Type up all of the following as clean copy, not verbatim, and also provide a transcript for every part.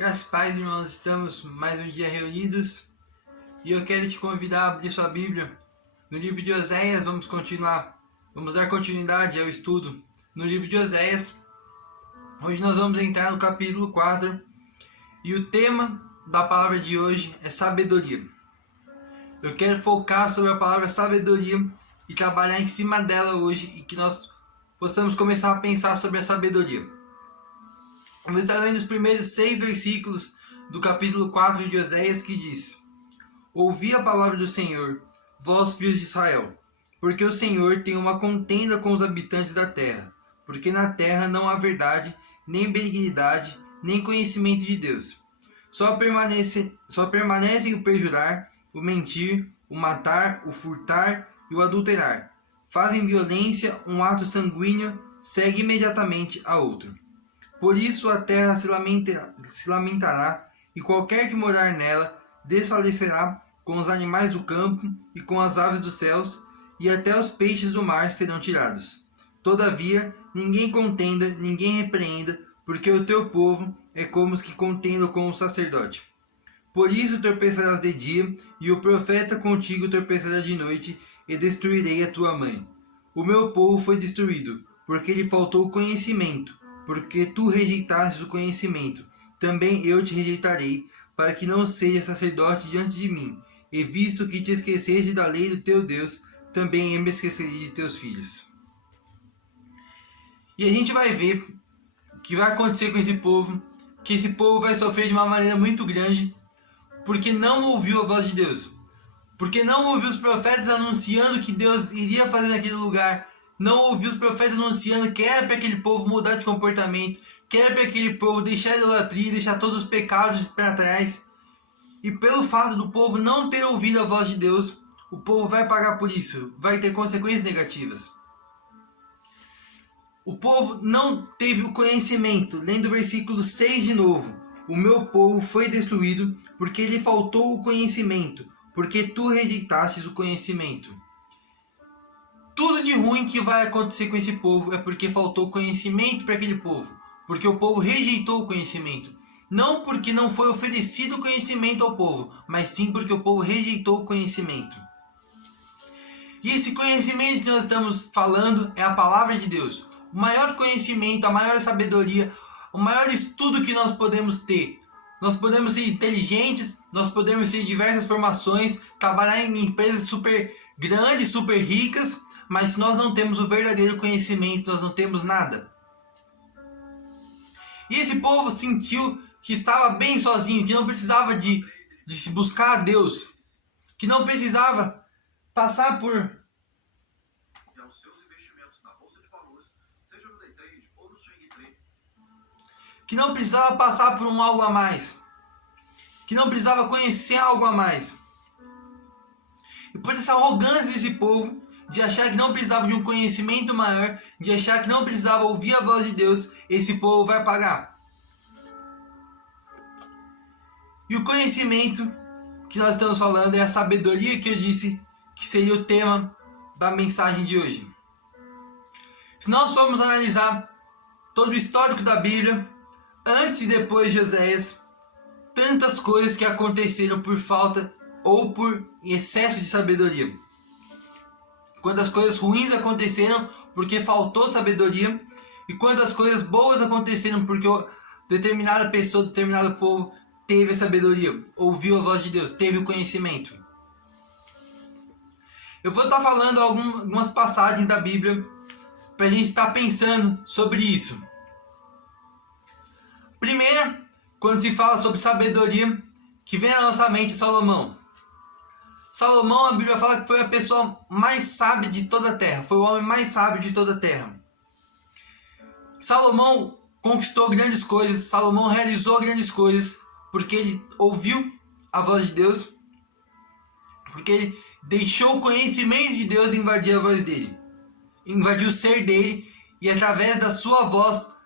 Graças a Deus, irmãos, estamos mais um dia reunidos e eu quero te convidar a abrir sua Bíblia no livro de Oséias. Vamos dar continuidade ao estudo no livro de Oséias. Hoje nós vamos entrar no capítulo 4 e o tema da palavra de hoje é sabedoria. Eu quero focar sobre a palavra sabedoria e trabalhar em cima dela hoje e que nós possamos começar a pensar sobre a sabedoria. Vamos estar lendo os primeiros 6 versículos do capítulo 4 de Oséias, que diz: Ouvi a palavra do Senhor, vós filhos de Israel, porque o Senhor tem uma contenda com os habitantes da terra, porque na terra não há verdade, nem benignidade, nem conhecimento de Deus. Só permanecem o perjurar, o mentir, o matar, o furtar e o adulterar. Fazem violência, um ato sanguíneo segue imediatamente a outro. Por isso a terra se lamentará, e qualquer que morar nela desfalecerá com os animais do campo e com as aves dos céus, e até os peixes do mar serão tirados. Todavia, ninguém contenda, ninguém repreenda, porque o teu povo é como os que contendam com o sacerdote. Por isso tropeçarás de dia, e o profeta contigo tropeçará de noite, e destruirei a tua mãe. O meu povo foi destruído, porque lhe faltou conhecimento. Porque tu rejeitastes o conhecimento, também eu te rejeitarei, para que não sejas sacerdote diante de mim. E visto que te esqueceste da lei do teu Deus, também eu me esquecerei de teus filhos. E a gente vai ver o que vai acontecer com esse povo, que esse povo vai sofrer de uma maneira muito grande, porque não ouviu a voz de Deus. Porque não ouviu os profetas anunciando que Deus iria fazer naquele lugar. Não ouviu os profetas anunciando que era para aquele povo mudar de comportamento, que era para aquele povo deixar a idolatria, deixar todos os pecados para trás. E pelo fato do povo não ter ouvido a voz de Deus, o povo vai pagar por isso, vai ter consequências negativas. O povo não teve o conhecimento, lendo o versículo 6 de novo. O meu povo foi destruído porque lhe faltou o conhecimento, porque tu rejeitastes o conhecimento. Tudo de ruim que vai acontecer com esse povo é porque faltou conhecimento para aquele povo. Porque o povo rejeitou o conhecimento. Não porque não foi oferecido conhecimento ao povo, mas sim porque o povo rejeitou o conhecimento. E esse conhecimento que nós estamos falando é a palavra de Deus. O maior conhecimento, a maior sabedoria, o maior estudo que nós podemos ter. Nós podemos ser inteligentes, nós podemos ter diversas formações, trabalhar em empresas super grandes, super ricas, mas se nós não temos o verdadeiro conhecimento, nós não temos nada. E esse povo sentiu que estava bem sozinho, que não precisava de buscar a Deus, que não precisava passar por que não precisava passar por um algo a mais, que não precisava conhecer algo a mais. E por essa arrogância desse povo, de achar que não precisava de um conhecimento maior, de achar que não precisava ouvir a voz de Deus, esse povo vai pagar. E o conhecimento que nós estamos falando é a sabedoria que eu disse que seria o tema da mensagem de hoje. Se nós formos analisar todo o histórico da Bíblia, antes e depois de Oséias, tantas coisas que aconteceram por falta ou por excesso de sabedoria. Quantas coisas ruins aconteceram porque faltou sabedoria, e quantas coisas boas aconteceram porque determinada pessoa, determinado povo teve a sabedoria, ouviu a voz de Deus, teve o conhecimento. Eu vou estar falando algumas passagens da Bíblia para a gente estar pensando sobre isso. Primeiro, quando se fala sobre sabedoria, que vem à nossa mente Salomão. Salomão, a Bíblia fala que foi a pessoa mais sábia de toda a terra. Foi o homem mais sábio de toda a terra. Salomão conquistou grandes coisas. Salomão realizou grandes coisas porque ele ouviu a voz de Deus. Porque ele deixou o conhecimento de Deus invadir a voz dele. Invadir o ser dele. E através da sua voz,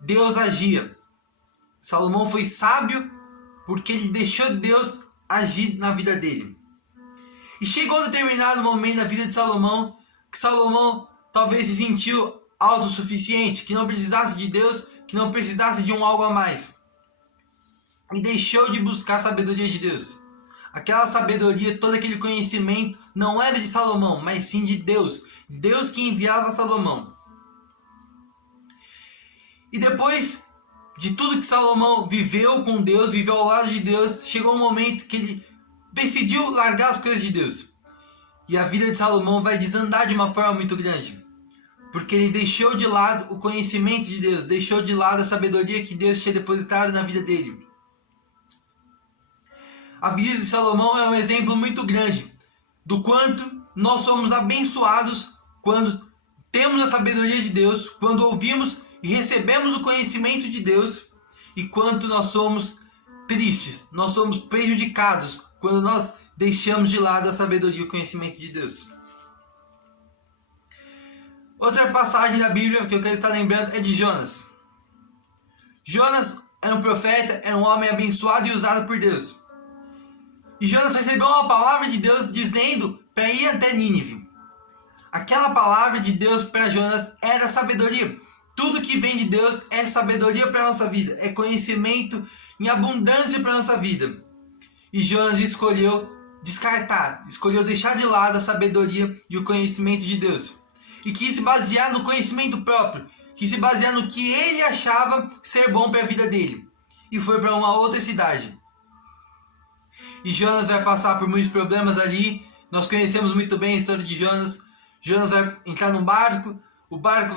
Deus agia. Salomão foi sábio porque ele deixou Deus agir na vida dele. E chegou um determinado momento na vida de Salomão, que Salomão talvez se sentiu autossuficiente, que não precisasse de Deus, que não precisasse de um algo a mais. e deixou de buscar a sabedoria de Deus. Aquela sabedoria, todo aquele conhecimento não era de Salomão, mas sim de Deus. Deus que enviava Salomão. E depois de tudo que Salomão viveu com Deus, viveu ao lado de Deus, chegou um momento que ele decidiu largar as coisas de Deus. E a vida de Salomão vai desandar de uma forma muito grande. Porque ele deixou de lado o conhecimento de Deus, deixou de lado a sabedoria que Deus tinha depositado na vida dele. A vida de Salomão é um exemplo muito grande do quanto nós somos abençoados quando temos a sabedoria de Deus, quando ouvimos e recebemos o conhecimento de Deus, e quanto nós somos tristes, nós somos prejudicados quando nós deixamos de lado a sabedoria e o conhecimento de Deus. Outra passagem da Bíblia que eu quero estar lembrando é de Jonas. Jonas era um profeta, era um homem abençoado e usado por Deus. E Jonas recebeu uma palavra de Deus dizendo para ir até Nínive. Aquela palavra de Deus para Jonas era sabedoria. Tudo que vem de Deus é sabedoria para a nossa vida, é conhecimento em abundância para a nossa vida. E Jonas escolheu descartar, escolheu deixar de lado a sabedoria e o conhecimento de Deus. E quis se basear no conhecimento próprio, quis se basear no que ele achava ser bom para a vida dele. E foi para uma outra cidade. E Jonas vai passar por muitos problemas ali. Nós conhecemos muito bem a história de Jonas. Jonas vai entrar num barco, o barco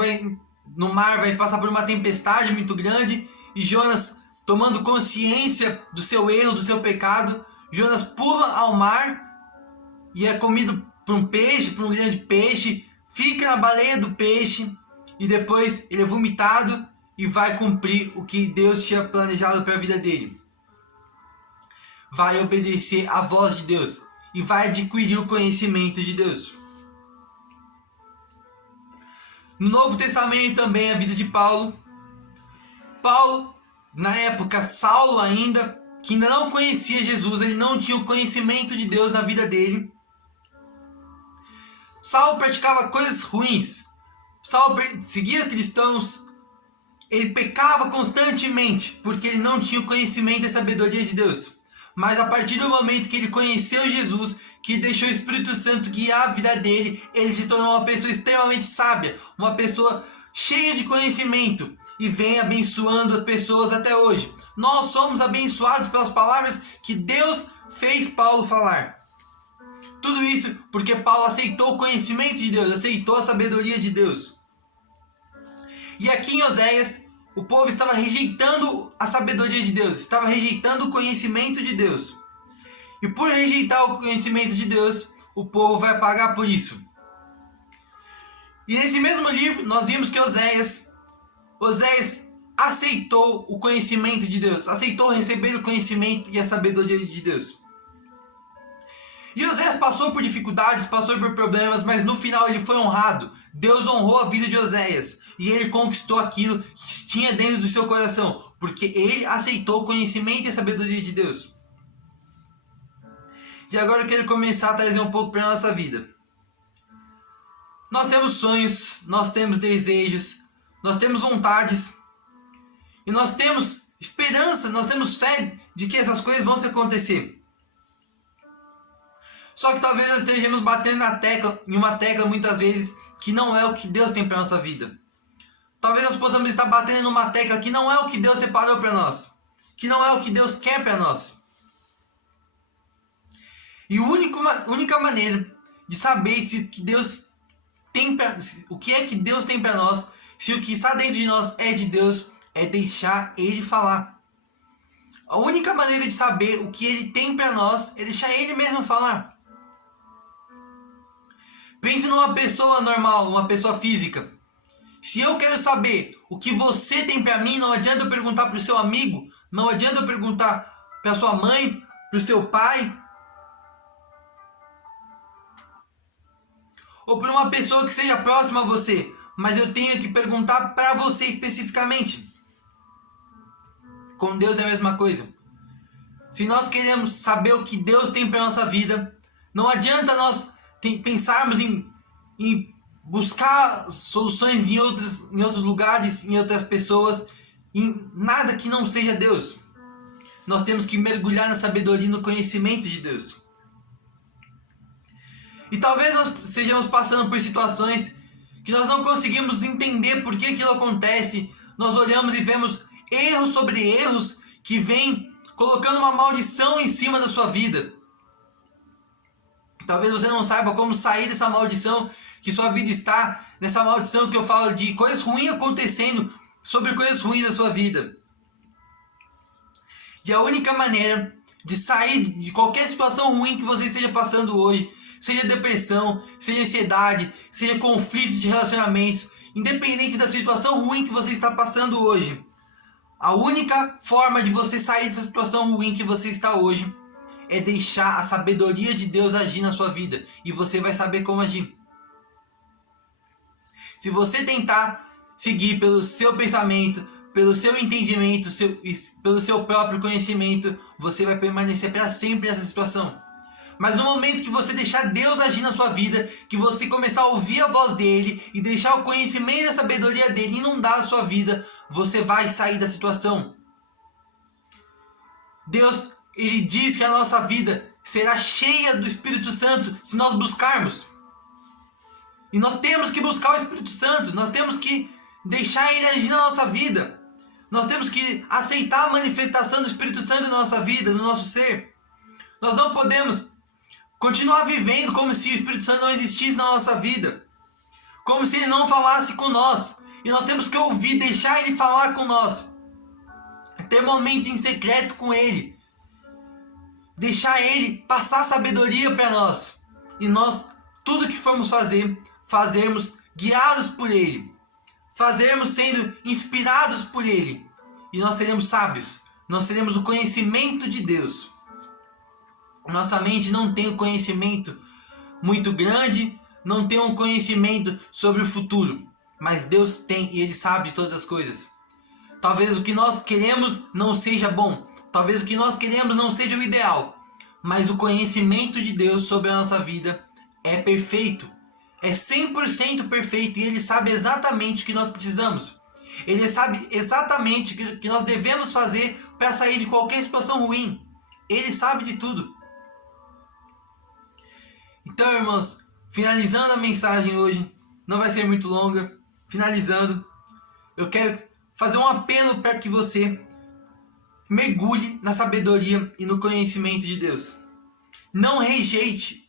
no mar vai passar por uma tempestade muito grande. E Jonas, tomando consciência do seu erro, do seu pecado, Jonas pula ao mar e é comido por um peixe, por um grande peixe, fica na baleia do peixe e depois ele é vomitado e vai cumprir o que Deus tinha planejado para a vida dele. Vai obedecer à voz de Deus e vai adquirir o conhecimento de Deus. No Novo Testamento também a vida de Paulo. Paulo, na época, Saulo ainda, que ainda não conhecia Jesus, ele não tinha o conhecimento de Deus na vida dele. Saulo praticava coisas ruins. Saulo seguia cristãos. Ele pecava constantemente, porque ele não tinha o conhecimento e a sabedoria de Deus. Mas a partir do momento que ele conheceu Jesus, que deixou o Espírito Santo guiar a vida dele, ele se tornou uma pessoa extremamente sábia, uma pessoa cheia de conhecimento e vem abençoando as pessoas até hoje. Nós somos abençoados pelas palavras que Deus fez Paulo falar. Tudo isso porque Paulo aceitou o conhecimento de Deus, aceitou a sabedoria de Deus. E aqui em Oséias, o povo estava rejeitando a sabedoria de Deus, estava rejeitando o conhecimento de Deus. E por rejeitar o conhecimento de Deus, o povo vai pagar por isso. E nesse mesmo livro, nós vimos que Oséias aceitou o conhecimento de Deus, aceitou receber o conhecimento e a sabedoria de Deus. E Oséias passou por dificuldades, passou por problemas, mas no final ele foi honrado. Deus honrou a vida de Oséias e ele conquistou aquilo que tinha dentro do seu coração, porque ele aceitou o conhecimento e a sabedoria de Deus. E agora eu quero começar a trazer um pouco para a nossa vida. Nós temos sonhos, nós temos desejos, nós temos vontades e nós temos esperança, nós temos fé de que essas coisas vão se acontecer. Só que talvez nós estejamos batendo em uma tecla muitas vezes que não é o que Deus tem para a nossa vida. Talvez nós possamos estar batendo numa tecla que não é o que Deus separou para nós, que não é o que Deus quer para nós. E a única maneira de saber se que Deus tem o que é que Deus tem para nós, se o que está dentro de nós é de Deus, é deixar Ele falar. A única maneira de saber o que Ele tem para nós é deixar Ele mesmo falar. Pense numa pessoa normal, uma pessoa física. Se eu quero saber o que você tem para mim, não adianta eu perguntar para o seu amigo, não adianta eu perguntar para sua mãe, para o seu pai, ou para uma pessoa que seja próxima a você, mas eu tenho que perguntar para você especificamente. Com Deus é a mesma coisa. Se nós queremos saber o que Deus tem para nossa vida, não adianta nós pensarmos em buscar soluções em outros lugares, em outras pessoas, em nada que não seja Deus. nós temos que mergulhar na sabedoria e no conhecimento de Deus. E talvez nós estejamos passando por situações que nós não conseguimos entender por que aquilo acontece. Nós olhamos e vemos erros sobre erros que vêm colocando uma maldição em cima da sua vida. Talvez você não saiba como sair dessa maldição que sua vida está, nessa maldição que eu falo de coisas ruins acontecendo sobre coisas ruins da sua vida. E a única maneira de sair de qualquer situação ruim que você esteja passando hoje, seja depressão, seja ansiedade, seja conflitos de relacionamentos, independente da situação ruim que você está passando hoje, a única forma de você sair dessa situação ruim que você está hoje é deixar a sabedoria de Deus agir na sua vida. E você vai saber como agir. Se você tentar seguir pelo seu pensamento, pelo seu entendimento, pelo seu próprio conhecimento, você vai permanecer para sempre nessa situação. Mas no momento que você deixar Deus agir na sua vida, que você começar a ouvir a voz dele e deixar o conhecimento e a sabedoria dele inundar a sua vida, você vai sair da situação. Deus, ele diz que a nossa vida será cheia do Espírito Santo se nós buscarmos. E nós temos que buscar o Espírito Santo, nós temos que deixar ele agir na nossa vida. Nós temos que aceitar a manifestação do Espírito Santo na nossa vida, no nosso ser. Nós não podemos continuar vivendo como se o Espírito Santo não existisse na nossa vida, como se ele não falasse com nós. E nós temos que ouvir, deixar ele falar com nós, ter momento em secreto com ele, deixar ele passar sabedoria para nós, e nós, tudo que formos fazer, fazermos guiados por ele, fazermos sendo inspirados por ele, e nós seremos sábios, nós teremos o conhecimento de Deus. Nossa mente não tem um conhecimento muito grande, não tem um conhecimento sobre o futuro, mas Deus tem e ele sabe de todas as coisas. Talvez o que nós queremos não seja bom, talvez o que nós queremos não seja o ideal, mas o conhecimento de Deus sobre a nossa vida é perfeito, é 100% perfeito, e ele sabe exatamente o que nós precisamos. Ele sabe exatamente o que nós devemos fazer para sair de qualquer situação ruim. Ele sabe de tudo. Então, irmãos, finalizando a mensagem hoje, não vai ser muito longa. Finalizando, eu quero fazer um apelo para que você mergulhe na sabedoria e no conhecimento de Deus. Não rejeite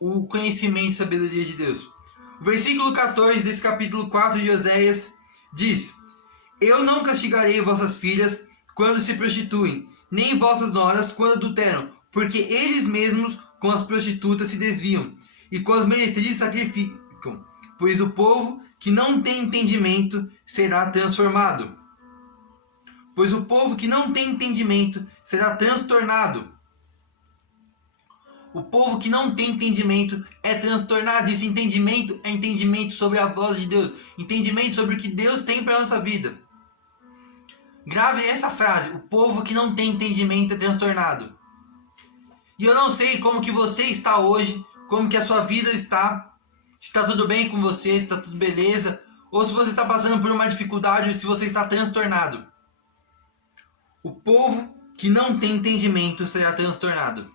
o conhecimento e sabedoria de Deus. O versículo 14 desse capítulo 4 de Oséias diz: Eu não castigarei vossas filhas quando se prostituem, nem vossas noras quando adulteram, porque eles mesmos com as prostitutas se desviam, e com as meretrizes sacrificam, pois o povo que não tem entendimento será transformado. Pois o povo que não tem entendimento será transtornado. O povo que não tem entendimento é transtornado. Esse entendimento é entendimento sobre a voz de Deus, entendimento sobre o que Deus tem para a nossa vida. Grave essa frase: o povo que não tem entendimento é transtornado. E eu não sei como que você está hoje, como que a sua vida está, se está tudo bem com você, se está tudo beleza, ou se você está passando por uma dificuldade, ou se você está transtornado. O povo que não tem entendimento será transtornado.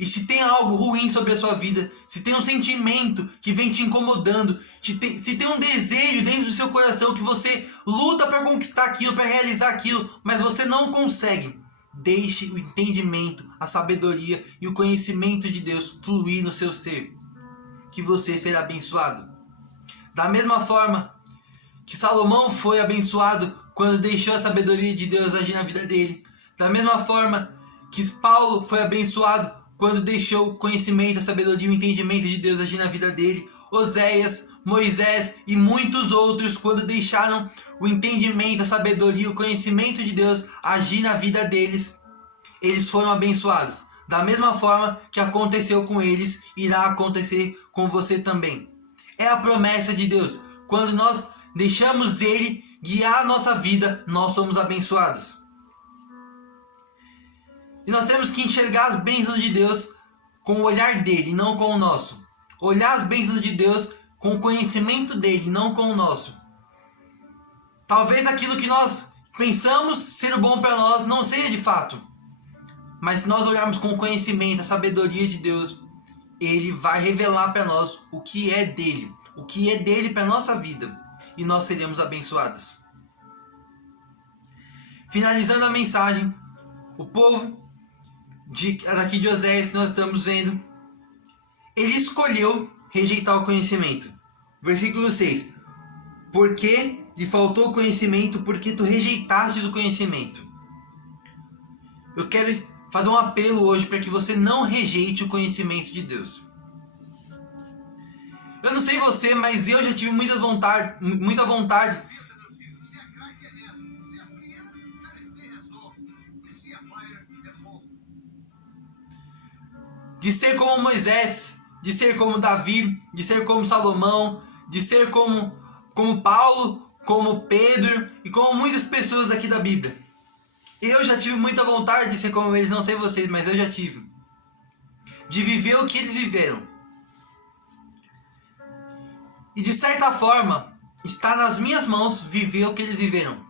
E se tem algo ruim sobre a sua vida, se tem um sentimento que vem te incomodando, se tem um desejo dentro do seu coração que você luta para conquistar aquilo, para realizar aquilo, mas você não consegue, deixe o entendimento, a sabedoria e o conhecimento de Deus fluir no seu ser, que você será abençoado. Da mesma forma que Salomão foi abençoado quando deixou a sabedoria de Deus agir na vida dele, da mesma forma que Paulo foi abençoado quando deixou o conhecimento, a sabedoria e o entendimento de Deus agir na vida dele, Oséias, Moisés e muitos outros, quando deixaram o entendimento, a sabedoria e o conhecimento de Deus agir na vida deles, eles foram abençoados. Da mesma forma que aconteceu com eles, irá acontecer com você também. É a promessa de Deus. Quando nós deixamos ele guiar a nossa vida, nós somos abençoados. E nós temos que enxergar as bênçãos de Deus com o olhar dele, não com o nosso. Olhar as bênçãos de Deus com o conhecimento dele, não com o nosso. Talvez aquilo que nós pensamos ser o bom para nós não seja de fato. Mas se nós olharmos com o conhecimento, a sabedoria de Deus, Ele vai revelar para nós o que é dele para nossa vida, e nós seremos abençoados. Finalizando a mensagem, o povo daqui de Oséias que nós estamos vendo, ele escolheu rejeitar o conhecimento. Versículo 6. Porque lhe faltou conhecimento, porque tu rejeitastes o conhecimento. Eu quero fazer um apelo hoje para que você não rejeite o conhecimento de Deus. Eu não sei você, mas eu já tive muita vontade de ser como Moisés, de ser como Davi, de ser como Salomão, de ser como Paulo, como Pedro e como muitas pessoas daqui da Bíblia. Eu já tive muita vontade de ser como eles, não sei vocês, mas eu já tive. De viver o que eles viveram. E de certa forma, está nas minhas mãos viver o que eles viveram.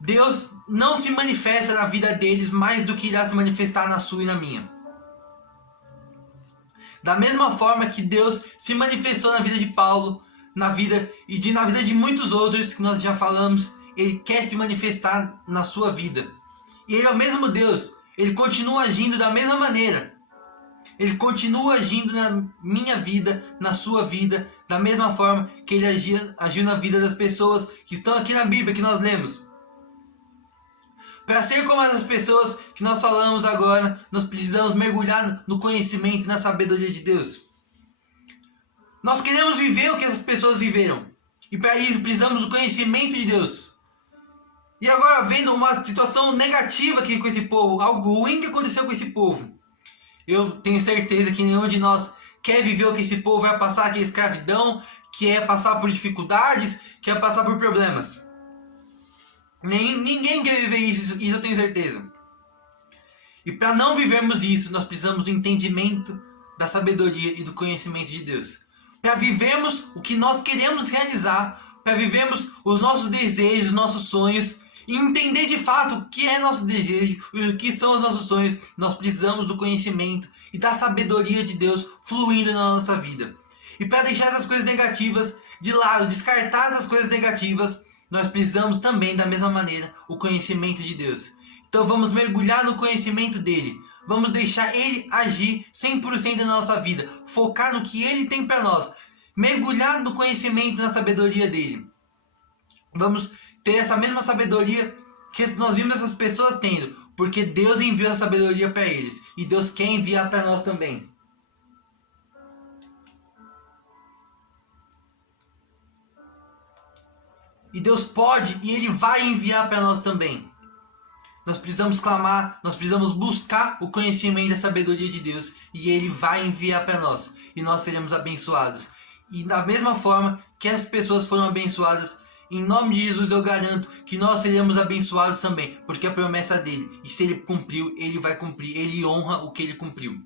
Deus não se manifesta na vida deles mais do que irá se manifestar na sua e na minha. Da mesma forma que Deus se manifestou na vida de Paulo, na vida de muitos outros que nós já falamos, Ele quer se manifestar na sua vida. E Ele é o mesmo Deus, Ele continua agindo da mesma maneira. Ele continua agindo na minha vida, na sua vida, da mesma forma que Ele agiu na vida das pessoas que estão aqui na Bíblia, que nós lemos. Para ser como essas pessoas que nós falamos agora, nós precisamos mergulhar no conhecimento e na sabedoria de Deus. Nós queremos viver o que essas pessoas viveram. E para isso precisamos do conhecimento de Deus. E agora vendo uma situação negativa aqui com esse povo, algo ruim que aconteceu com esse povo. Eu tenho certeza que nenhum de nós quer viver o que esse povo vai passar, que é escravidão, que é passar por dificuldades, que é passar por problemas. Ninguém quer viver isso eu tenho certeza. E para não vivermos isso, nós precisamos do entendimento, da sabedoria e do conhecimento de Deus. Para vivermos o que nós queremos realizar, para vivermos os nossos desejos, nossos sonhos, e entender de fato o que é nosso desejo, o que são os nossos sonhos, nós precisamos do conhecimento e da sabedoria de Deus fluindo na nossa vida. E para deixar essas coisas negativas de lado, descartar essas coisas negativas, nós precisamos também, da mesma maneira, o conhecimento de Deus. Então vamos mergulhar no conhecimento dele. Vamos deixar ele agir 100% na nossa vida. Focar no que ele tem para nós. Mergulhar no conhecimento e na sabedoria dele. Vamos ter essa mesma sabedoria que nós vimos essas pessoas tendo. Porque Deus enviou a sabedoria para eles. E Deus quer enviar para nós também. E Deus pode e Ele vai enviar para nós também. Nós precisamos clamar, nós precisamos buscar o conhecimento e a sabedoria de Deus. E Ele vai enviar para nós. E nós seremos abençoados. E da mesma forma que as pessoas foram abençoadas, em nome de Jesus eu garanto que nós seremos abençoados também. Porque a promessa dele, e se Ele cumpriu, Ele vai cumprir. Ele honra o que Ele cumpriu.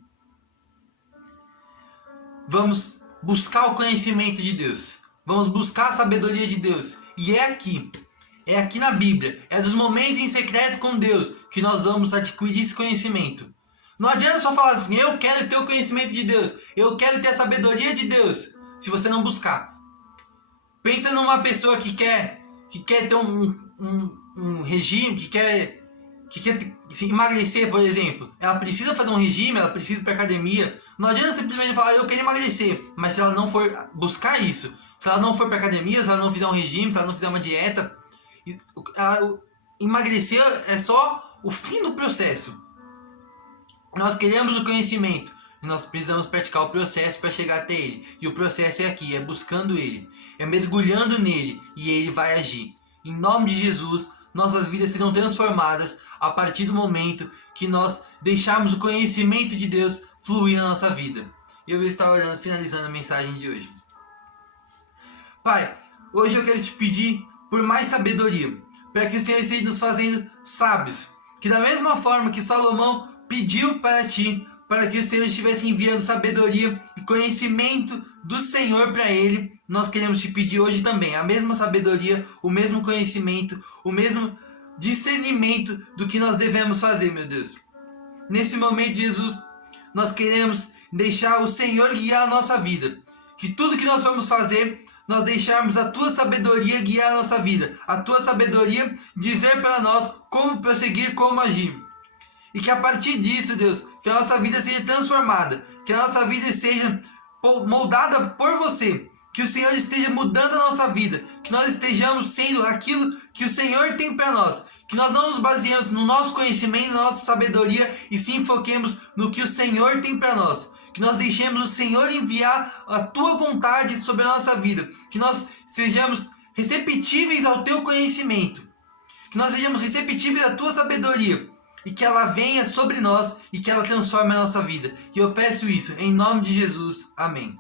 Vamos buscar o conhecimento de Deus. Vamos buscar a sabedoria de Deus. E é aqui na Bíblia, é dos momentos em secreto com Deus que nós vamos adquirir esse conhecimento. Não adianta só falar assim, eu quero ter o conhecimento de Deus, eu quero ter a sabedoria de Deus, se você não buscar. Pensa numa pessoa que quer ter um regime, que quer se emagrecer, por exemplo. Ela precisa fazer um regime, ela precisa ir para academia. Não adianta simplesmente falar, eu quero emagrecer, mas se ela não for buscar isso, se ela não for para academia, se ela não fizer um regime, se ela não fizer uma dieta, emagrecer é só o fim do processo. Nós queremos o conhecimento, e nós precisamos praticar o processo para chegar até ele. E o processo é aqui, é buscando ele, é mergulhando nele, e ele vai agir. Em nome de Jesus, nossas vidas serão transformadas a partir do momento que nós deixarmos o conhecimento de Deus fluir na nossa vida. Eu vou estar orando, finalizando a mensagem de hoje. Pai, hoje eu quero te pedir por mais sabedoria, para que o Senhor esteja nos fazendo sábios, que da mesma forma que Salomão pediu para ti, para que o Senhor estivesse enviando sabedoria e conhecimento do Senhor para ele. Nós queremos te pedir hoje também a mesma sabedoria, o mesmo conhecimento, o mesmo discernimento do que nós devemos fazer, meu Deus. Nesse momento, Jesus, nós queremos deixar o Senhor guiar a nossa vida. Que tudo que nós vamos fazer, nós deixarmos a tua sabedoria guiar a nossa vida. A tua sabedoria dizer para nós como prosseguir, como agir. E que a partir disso, Deus, que a nossa vida seja transformada. Que a nossa vida seja moldada por você. Que o Senhor esteja mudando a nossa vida. Que nós estejamos sendo aquilo que o Senhor tem para nós. Que nós não nos baseemos no nosso conhecimento, na nossa sabedoria, e sim foquemos no que o Senhor tem para nós. Que nós deixemos o Senhor enviar a tua vontade sobre a nossa vida. Que nós sejamos receptíveis ao teu conhecimento. Que nós sejamos receptíveis à tua sabedoria. E que ela venha sobre nós e que ela transforme a nossa vida. E eu peço isso em nome de Jesus. Amém.